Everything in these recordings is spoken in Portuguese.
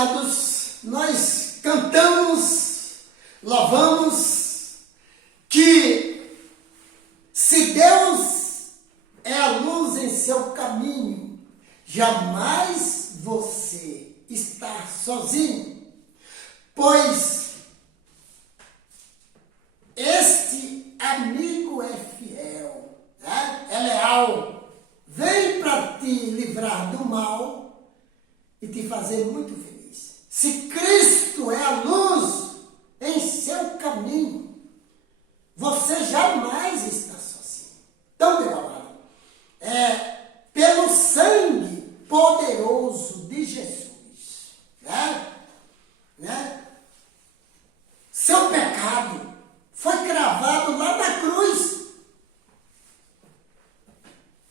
amados, nós cantamos, louvamos, que se Deus é a luz em seu caminho, jamais você está sozinho, pois este amigo é fiel, né? É leal, vem para te livrar do mal e te fazer muito feliz. Se Cristo é a luz em seu caminho, você jamais está sozinho. Então, meu amado, pelo sangue poderoso de Jesus, seu pecado foi cravado lá na cruz.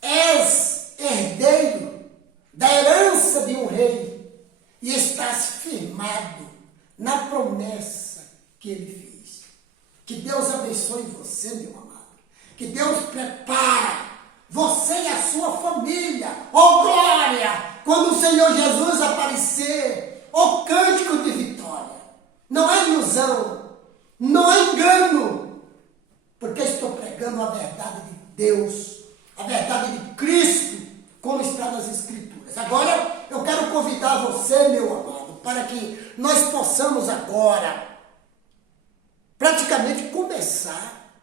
És herdeiro da herança de um rei e estás firmado na promessa que ele fez. Que Deus abençoe você, meu amado. Que Deus prepara você e a sua família. Oh glória! Quando o Senhor Jesus aparecer, oh cântico de vitória. Não é ilusão, não é engano, porque estou pregando a verdade de Deus, a verdade de Cristo, como está nas Escrituras. Agora, eu quero convidar você, meu amado, para que nós possamos agora, praticamente, começar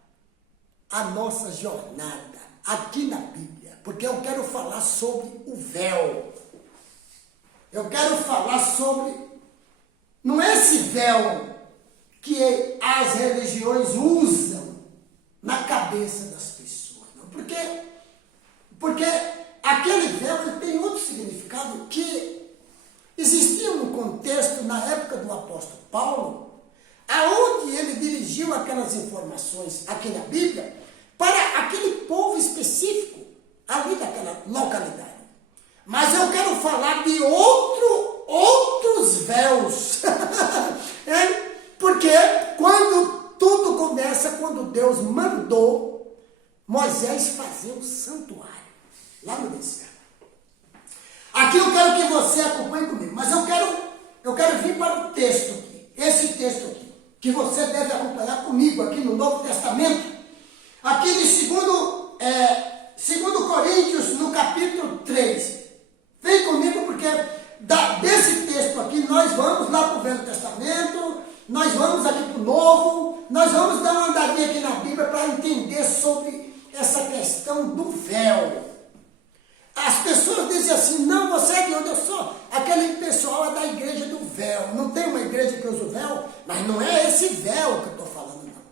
a nossa jornada aqui na Bíblia, porque eu quero falar sobre o véu. Eu quero falar sobre, não é esse véu que as religiões usam na cabeça das pessoas, não. Porque aquele véu ele tem outro significado que existia no contexto, na época do apóstolo Paulo, aonde ele dirigiu aquelas informações aqui na Bíblia para aquele povo específico ali daquela localidade. Mas eu quero falar de outros véus. Porque quando tudo começa, quando Deus mandou Moisés fazer o santuário lá no deserto. Aqui eu quero que você acompanhe comigo, mas eu quero vir para o texto aqui, esse texto aqui, que você deve acompanhar comigo aqui no Novo Testamento, aqui de 2 Coríntios, no capítulo 3. Vem comigo, porque desse texto aqui nós vamos lá para o Velho Testamento, nós vamos aqui para o Novo, nós vamos dar uma andadinha aqui na Bíblia para entender sobre essa questão do véu. As pessoas dizem assim, não, você é de onde eu sou? Aquele pessoal é da igreja do véu. Não tem uma igreja que usa o véu, mas não é esse véu que eu estou falando, não.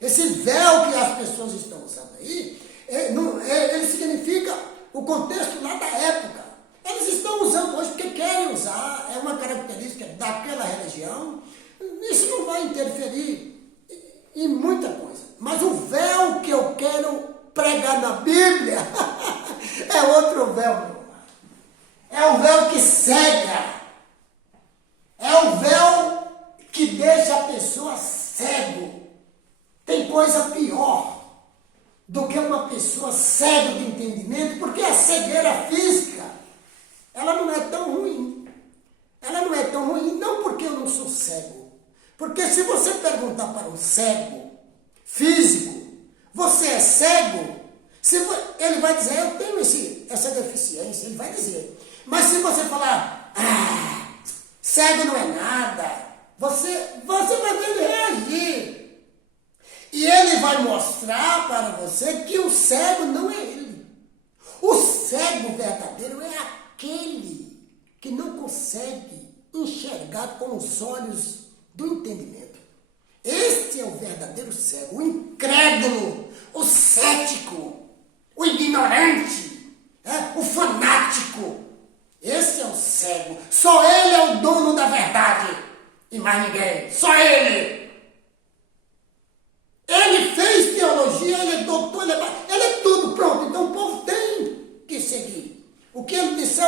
Esse véu que as pessoas estão usando aí, ele significa o contexto lá da época. Eles estão usando hoje porque querem usar, é uma característica daquela religião. Isso não vai interferir em muita coisa. Mas o véu que eu quero pregar na Bíblia é outro véu, meu irmão. É o véu que cega. É o véu que deixa a pessoa cego. Tem coisa pior do que uma pessoa cega de entendimento, porque a cegueira física, ela não é tão ruim. Ela não é tão ruim, não porque eu não sou cego. Porque se você perguntar para um cego físico, você é cego? Ele vai dizer, eu tenho essa deficiência, ele vai dizer. Mas se você falar, cego não é nada, você vai ver ele reagir. E ele vai mostrar para você que o cego não é ele. O cego verdadeiro é aquele que não consegue enxergar com os olhos do entendimento. Este é o verdadeiro cego, o incrédulo, o cético, o ignorante, o fanático. Esse é o cego. Só ele é o dono da verdade e mais ninguém. Só ele. Ele fez teologia, ele é doutor, ele é tudo, pronto. Então o povo tem que seguir. O que ele disse,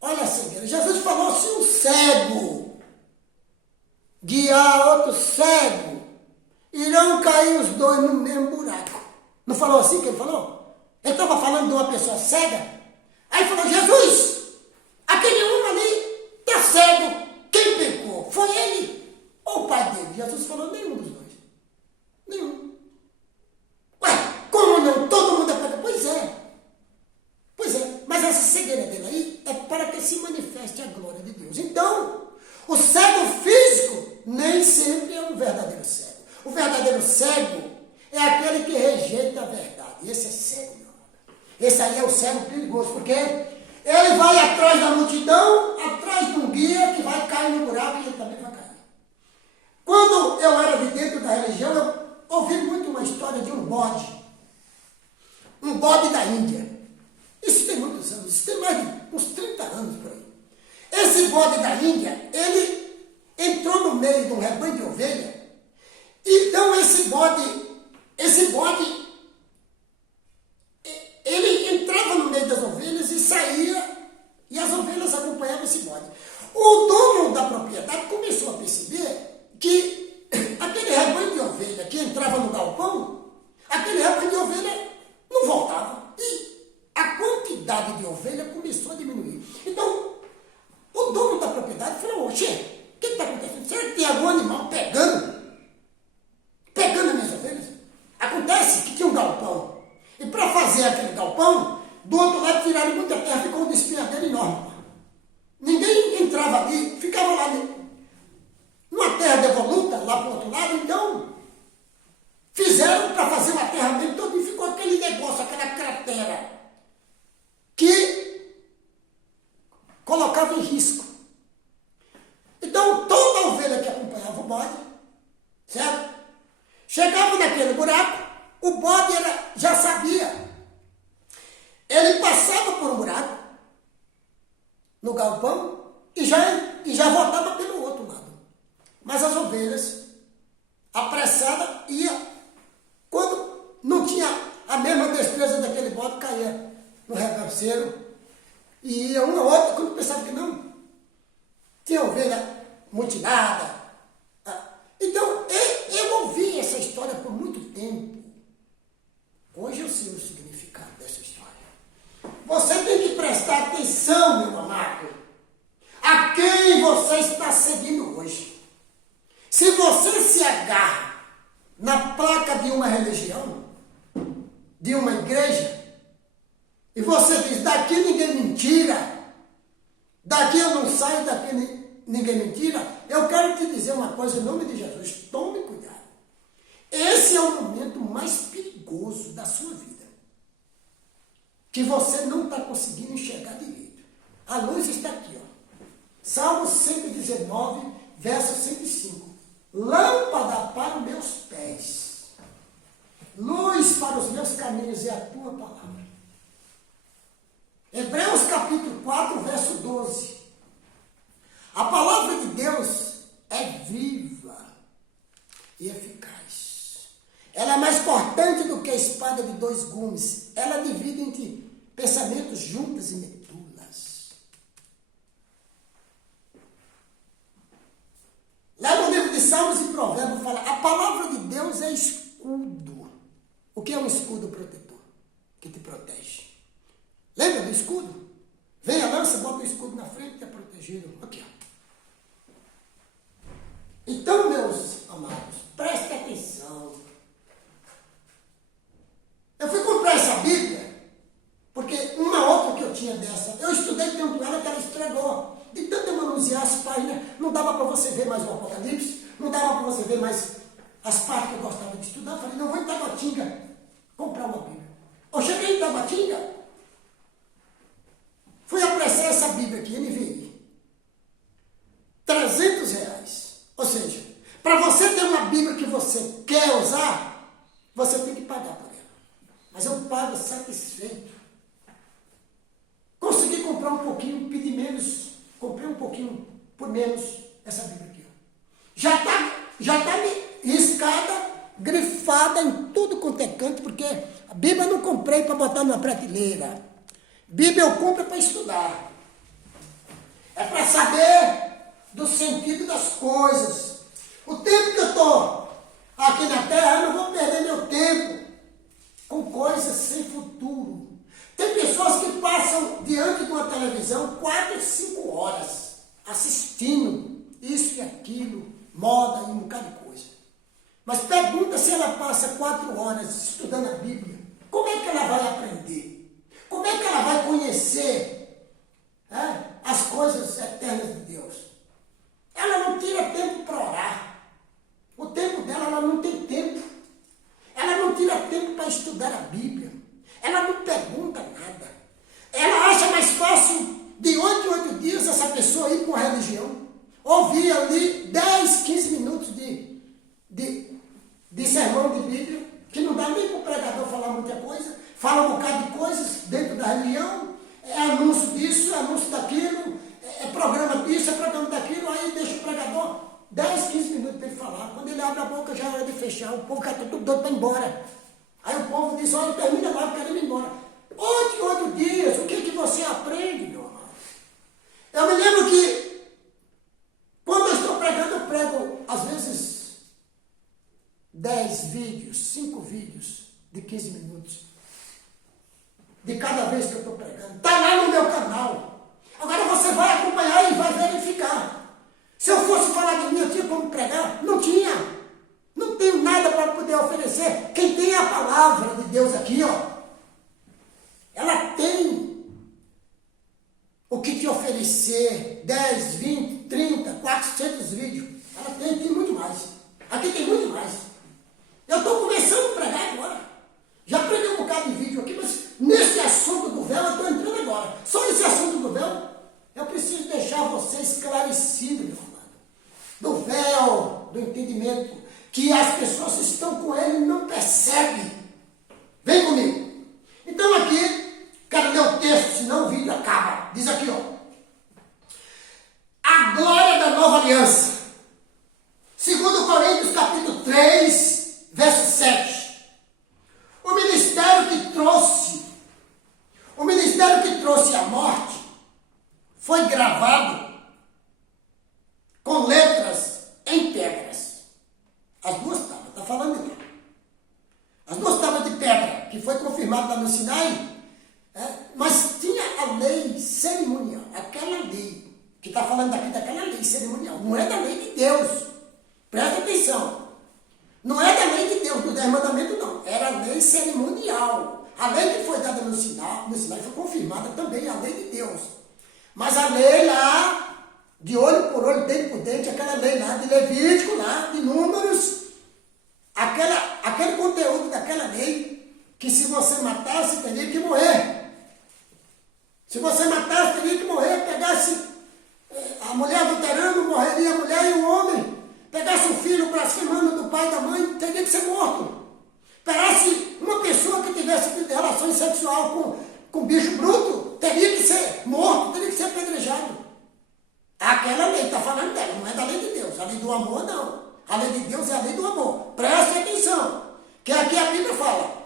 olha a cegueira. Jesus falou, se um cego guiar outro cego, irão cair os dois no mesmo buraco. Não falou assim que ele falou? Ele estava falando de uma pessoa cega. Aí falou, Jesus, aquele homem ali está cego. sempre é um verdadeiro cego. O verdadeiro cego é aquele que rejeita a verdade. Esse é cego, meu irmão. Esse aí é o cego perigoso, porque ele vai atrás da multidão, atrás de um guia que vai cair no buraco e ele também vai cair. Quando eu era de dentro da religião, eu ouvi muito uma história de um bode da Índia. Isso tem muitos anos, isso tem mais de uns 30 anos por aí. Esse bode da Índia, ele entrou no meio de um rebanho de ovelha. Então esse bode, ele entrava no meio das ovelhas e saía, e as ovelhas acompanhavam esse bode. O dono da propriedade começou a perceber que aquele rebanho de ovelha que entrava no galpão, aquele rebanho de ovelha não voltava. E a quantidade de ovelha começou a diminuir. Então, o dono da propriedade falou: oxe, o que está acontecendo? Será que tem algum animal pegando as minhas ovelhas? Acontece que tinha um galpão. E para fazer aquele galpão, do outro lado tiraram muita terra, ficou um despenhadeiro enorme. Ninguém entrava ali, ficava lá numa terra devoluta, lá para o outro lado. Então, fizeram para fazer o aterramento todo e ficou aquele negócio, aquela cratera, que colocava em risco. Então, toda ovelha que acompanhava o bode, certo? Chegava naquele buraco, o bode já sabia. Ele passava por um buraco, no galpão, e já voltava pelo outro lado. Mas as ovelhas, apressadas, iam. Quando não tinha a mesma destreza daquele bode, caía no regaceiro, e ia uma outra, quando pensava que não, tinha ovelha mutilada. Então, eu ouvi essa história por muito tempo. Hoje eu sei o significado dessa história. Você tem que prestar atenção, meu amado, a quem você está seguindo hoje. Se você se agarra na placa de uma religião, de uma igreja, e você diz: daqui ninguém me tira, daqui eu não saio, daqui ninguém me tira, eu quero te dizer uma coisa em nome de Jesus: tome cuidado. Esse é o momento mais perigoso da sua vida, que você não está conseguindo enxergar direito. A luz está aqui, ó. Salmo 119, verso 105. Lâmpada para os meus pés, luz para os meus caminhos é a tua palavra. Hebreus capítulo 4, verso 12. A palavra de Deus é viva e eficaz. Ela é mais cortante do que a espada de dois gumes. Ela divide entre pensamentos juntas e medulas. Lá no livro de Salmos e Provérbios fala: a palavra de Deus é escudo. O que é um escudo protetor? Que te protege. Lembra do escudo? Vem a lança, bota o escudo na frente e está protegido. Aqui, ó. Então, meus amados, preste atenção. Eu fui comprar essa Bíblia, porque uma outra que eu tinha dessa, eu estudei tanto ela que ela estragou. De tanto eu manusear as páginas, não dava para você ver mais o Apocalipse, não dava para você ver mais as partes que eu gostava de estudar. Eu falei: não, vou em Tabatinga comprar uma Bíblia. Eu cheguei em Tabatinga, fui apressar essa Bíblia aqui, NVI. R$300. Ou seja, para você ter uma Bíblia que você quer usar, você tem que pagar por ela. Mas eu pago satisfeito. Consegui comprar um pouquinho, pedi menos, comprei um pouquinho por menos essa Bíblia aqui. Já tá riscada, grifada em tudo quanto é canto, porque a Bíblia eu não comprei para botar numa prateleira. Bíblia eu compro para estudar. É para saber do sentido das coisas. O tempo que eu estou aqui na Terra, eu não vou perder meu tempo com coisas sem futuro. Tem pessoas que passam diante de uma televisão 4, 5 horas assistindo isso e aquilo, moda e um bocado de coisa. Mas pergunta se ela passa 4 horas estudando a Bíblia. Como é que ela vai aprender? Como é que ela vai conhecer as coisas eternas de Deus? Ela não tira tempo para orar. pessoa ir com a religião, ouvir ali 10, 15 minutos de sermão de Bíblia, que não dá nem para o pregador falar muita coisa, fala um bocado de coisas dentro da religião, é anúncio disso, é anúncio daquilo, é programa disso, é programa daquilo, aí deixa o pregador 10, 15 minutos para ele falar. Quando ele abre a boca já é hora de fechar, o povo fica tudo doido para ir embora. Aí o povo diz, olha, termina agora, querendo ir embora. Outro dia, o que você aprende, meu amado? Eu me lembro que, quando eu estou pregando, eu prego, às vezes, 10 vídeos, 5 vídeos de 15 minutos. De cada vez que eu estou pregando. Está lá no meu canal. Agora você vai acompanhar e vai verificar. Se eu fosse falar de mim, eu tinha como pregar? Não tinha. Não tenho nada para poder oferecer. Quem tem a palavra de Deus aqui, ó, ela tem o que te oferecer. 10, 20, 30, 400 vídeos. Ela tem muito mais. Aqui tem muito mais. Eu estou começando a pregar agora. Já preguei um bocado de vídeo aqui, mas nesse assunto do véu eu estou entrando agora. Só esse assunto do véu, eu preciso deixar você esclarecido, meu amado. Do véu, do entendimento, que as pessoas estão com ele e não percebem. Vem comigo. Então aqui, quero ler o texto, senão o vídeo acaba. Diz aqui, ó. A glória da nova aliança. 2 Coríntios capítulo 3, verso 7. O ministério que trouxe a morte foi gravado com letras em pedras. As duas tábuas, está falando aqui. As duas tábuas de pedra, que foi confirmado lá no Sinai, mas tinha a lei cerimonial, aquela lei, que está falando aqui daquela lei cerimonial, não é da lei de Deus. Presta atenção. Não é da lei de Deus, do 10 mandamentos, não. Era a lei cerimonial. A lei que foi dada no Sinai foi confirmada também, a lei de Deus. Mas a lei lá, de olho por olho, dente por dente, aquela lei lá de Levítico, lá, de Números, aquele conteúdo daquela lei, que se você matasse, teria que morrer. Se você matasse, teria que morrer. Pegasse a mulher adulterando, morreria a mulher e o homem. Pegasse o filho blasfemando do pai e da mãe, teria que ser morto. Pegasse uma pessoa que tivesse relações sexuais com bicho bruto, teria que ser morto, teria que ser apedrejado. Aquela lei, está falando dela, não é da lei de Deus. A lei do amor, não. A lei de Deus é a lei do amor. Preste atenção, que aqui a Bíblia fala.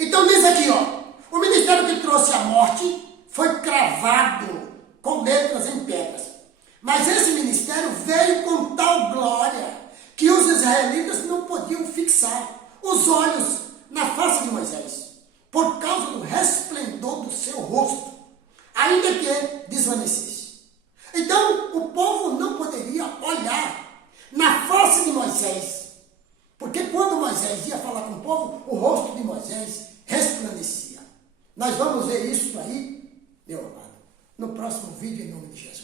Então diz aqui, ó, o ministério que trouxe a morte foi cravado com letras em pedras. Mas esse ministério veio com tal glória que os israelitas não podiam fixar os olhos na face de Moisés, por causa do resplendor do seu rosto, ainda que desvanecesse. Então, o povo não poderia olhar na face de Moisés, porque quando Moisés ia falar com o povo, o rosto de Moisés resplandecia. Nós vamos ver isso aí, meu amado, no próximo vídeo, em nome de Jesus.